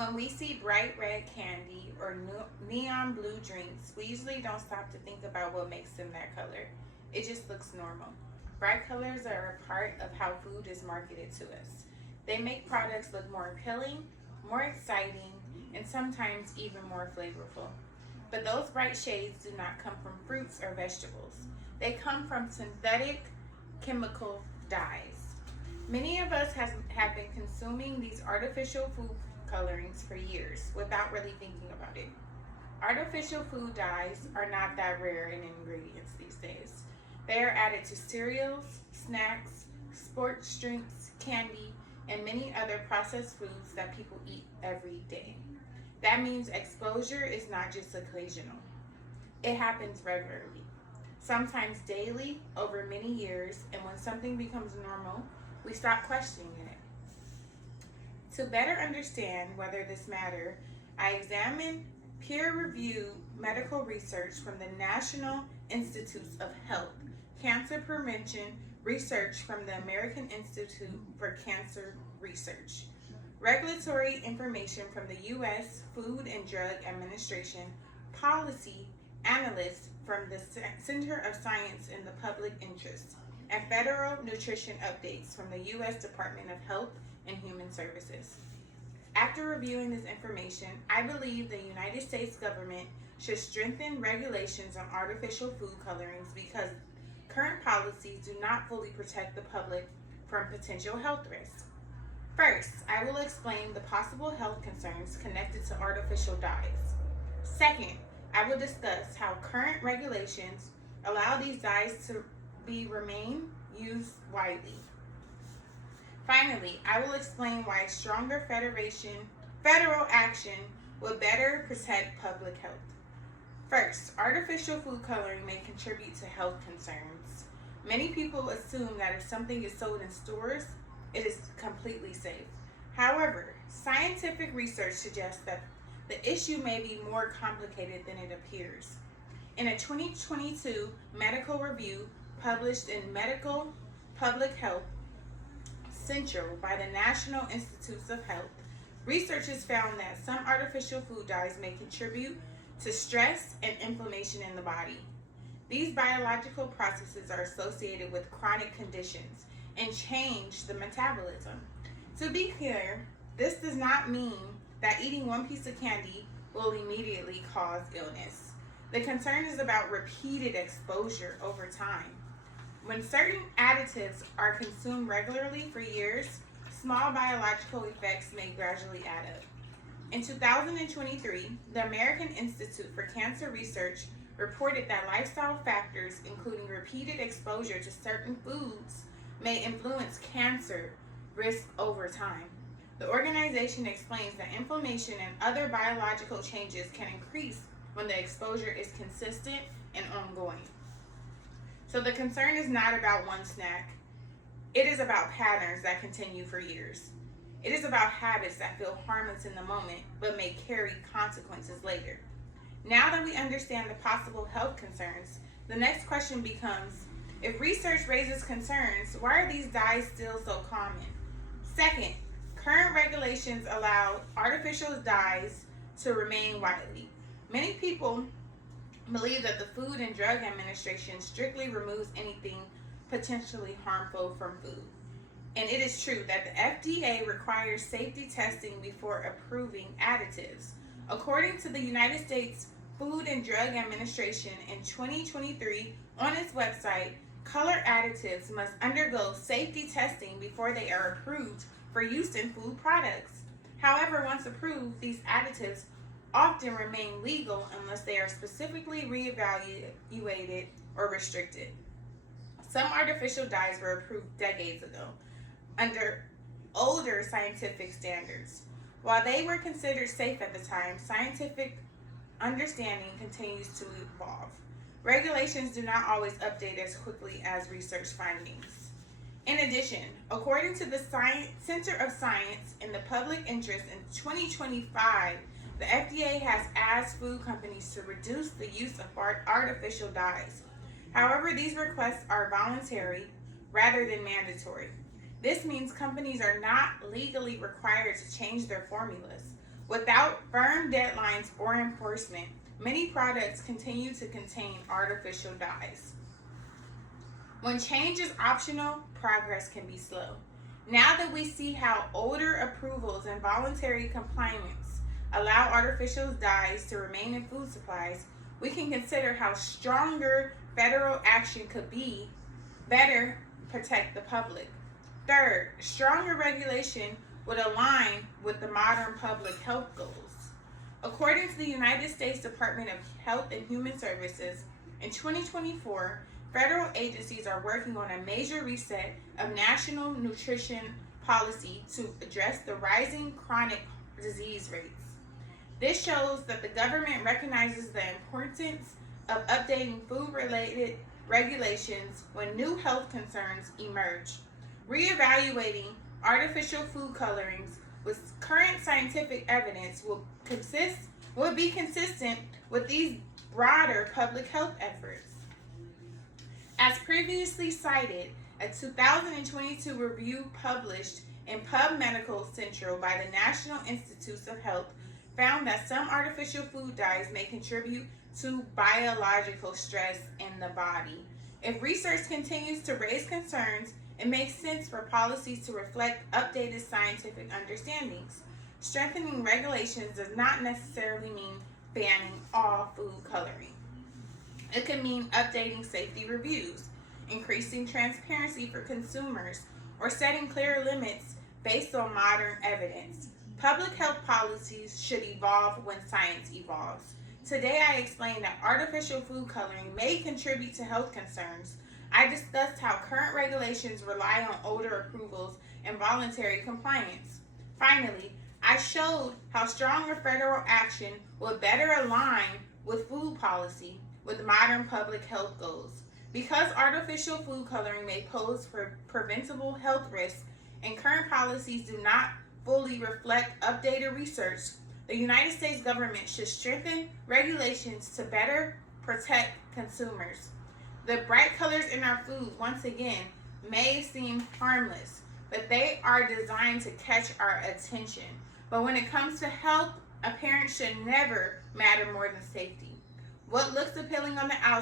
When we see bright red candy or neon blue drinks, we usually don't stop to think about what makes them that color. It just looks normal. Bright colors are a part of how food is marketed to us. They make products look more appealing, more exciting, and sometimes even more flavorful. But those bright shades do not come from fruits or vegetables. They come from synthetic chemical dyes. Many of us have been consuming these artificial food colorings for years without really thinking about it. Artificial food dyes are not that rare in ingredients these days. They are added to cereals, snacks, sports drinks, candy, and many other processed foods that people eat every day. That means exposure is not just occasional, it happens regularly, sometimes daily over many years, and when something becomes normal, we stop questioning it. To better understand whether this matters, I examined peer-reviewed medical research from the National Institutes of Health, cancer prevention research from the American Institute for Cancer Research, regulatory information from the U.S. Food and Drug Administration, policy analysts from the Center of Science in the Public Interest, and federal nutrition updates from the U.S. Department of Health and Human Services. After reviewing this information, I believe the United States government should strengthen regulations on artificial food colorings because current policies do not fully protect the public from potential health risks. First, I will explain the possible health concerns connected to artificial dyes. Second, I will discuss how current regulations allow these dyes to remain used widely. Finally, I will explain why stronger federal action would better protect public health. First, artificial food coloring may contribute to health concerns. Many people assume that if something is sold in stores, it is completely safe. However, scientific research suggests that the issue may be more complicated than it appears. In a 2022 medical review published in Medical Public Health Central by the National Institutes of Health, researchers found that some artificial food dyes may contribute to stress and inflammation in the body. These biological processes are associated with chronic conditions and change the metabolism. To be clear, this does not mean that eating one piece of candy will immediately cause illness. The concern is about repeated exposure over time. When certain additives are consumed regularly for years, small biological effects may gradually add up. In 2023, the American Institute for Cancer Research reported that lifestyle factors, including repeated exposure to certain foods, may influence cancer risk over time. The organization explains that inflammation and other biological changes can increase when the exposure is consistent and ongoing. So the concern is not about one snack. It is about patterns that continue for years. It is about habits that feel harmless in the moment but may carry consequences later. Now that we understand the possible health concerns, the next question becomes, if research raises concerns, why are these dyes still so common? Second, current regulations allow artificial dyes to remain widely. Many people believe that the Food and Drug Administration strictly removes anything potentially harmful from food. And it is true that the FDA requires safety testing before approving additives. According to the United States Food and Drug Administration in 2023, on its website, color additives must undergo safety testing before they are approved for use in food products. However, once approved, these additives often remain legal unless they are specifically reevaluated or restricted. Some artificial dyes were approved decades ago under older scientific standards. While they were considered safe at the time, scientific understanding continues to evolve. Regulations do not always update as quickly as research findings. In addition, according to the Center of Science in the Public Interest in 2025, the FDA has asked food companies to reduce the use of artificial dyes. However, these requests are voluntary rather than mandatory. This means companies are not legally required to change their formulas. Without firm deadlines or enforcement, many products continue to contain artificial dyes. When change is optional, progress can be slow. Now that we see how older approvals and voluntary compliance allow artificial dyes to remain in food supplies, we can consider how stronger federal action could be better protect the public. Third, stronger regulation would align with the modern public health goals. According to the United States Department of Health and Human Services, in 2024, federal agencies are working on a major reset of national nutrition policy to address the rising chronic disease rates. This shows that the government recognizes the importance of updating food-related regulations when new health concerns emerge. Reevaluating artificial food colorings with current scientific evidence will be consistent with these broader public health efforts. As previously cited, a 2022 review published in PubMedical Central by the National Institutes of Health found that some artificial food dyes may contribute to biological stress in the body. If research continues to raise concerns, it makes sense for policies to reflect updated scientific understandings. Strengthening regulations does not necessarily mean banning all food coloring. It can mean updating safety reviews, increasing transparency for consumers, or setting clear limits based on modern evidence. Public health policies should evolve when science evolves. Today I explained that artificial food coloring may contribute to health concerns. I discussed how current regulations rely on older approvals and voluntary compliance. Finally, I showed how stronger federal action would better align with food policy with modern public health goals. Because artificial food coloring may pose preventable health risks and current policies do not fully reflect updated research, the United States government should strengthen regulations to better protect consumers. The bright colors in our food, once again, may seem harmless, but they are designed to catch our attention. But when it comes to health, appearance should never matter more than safety. What looks appealing on the outside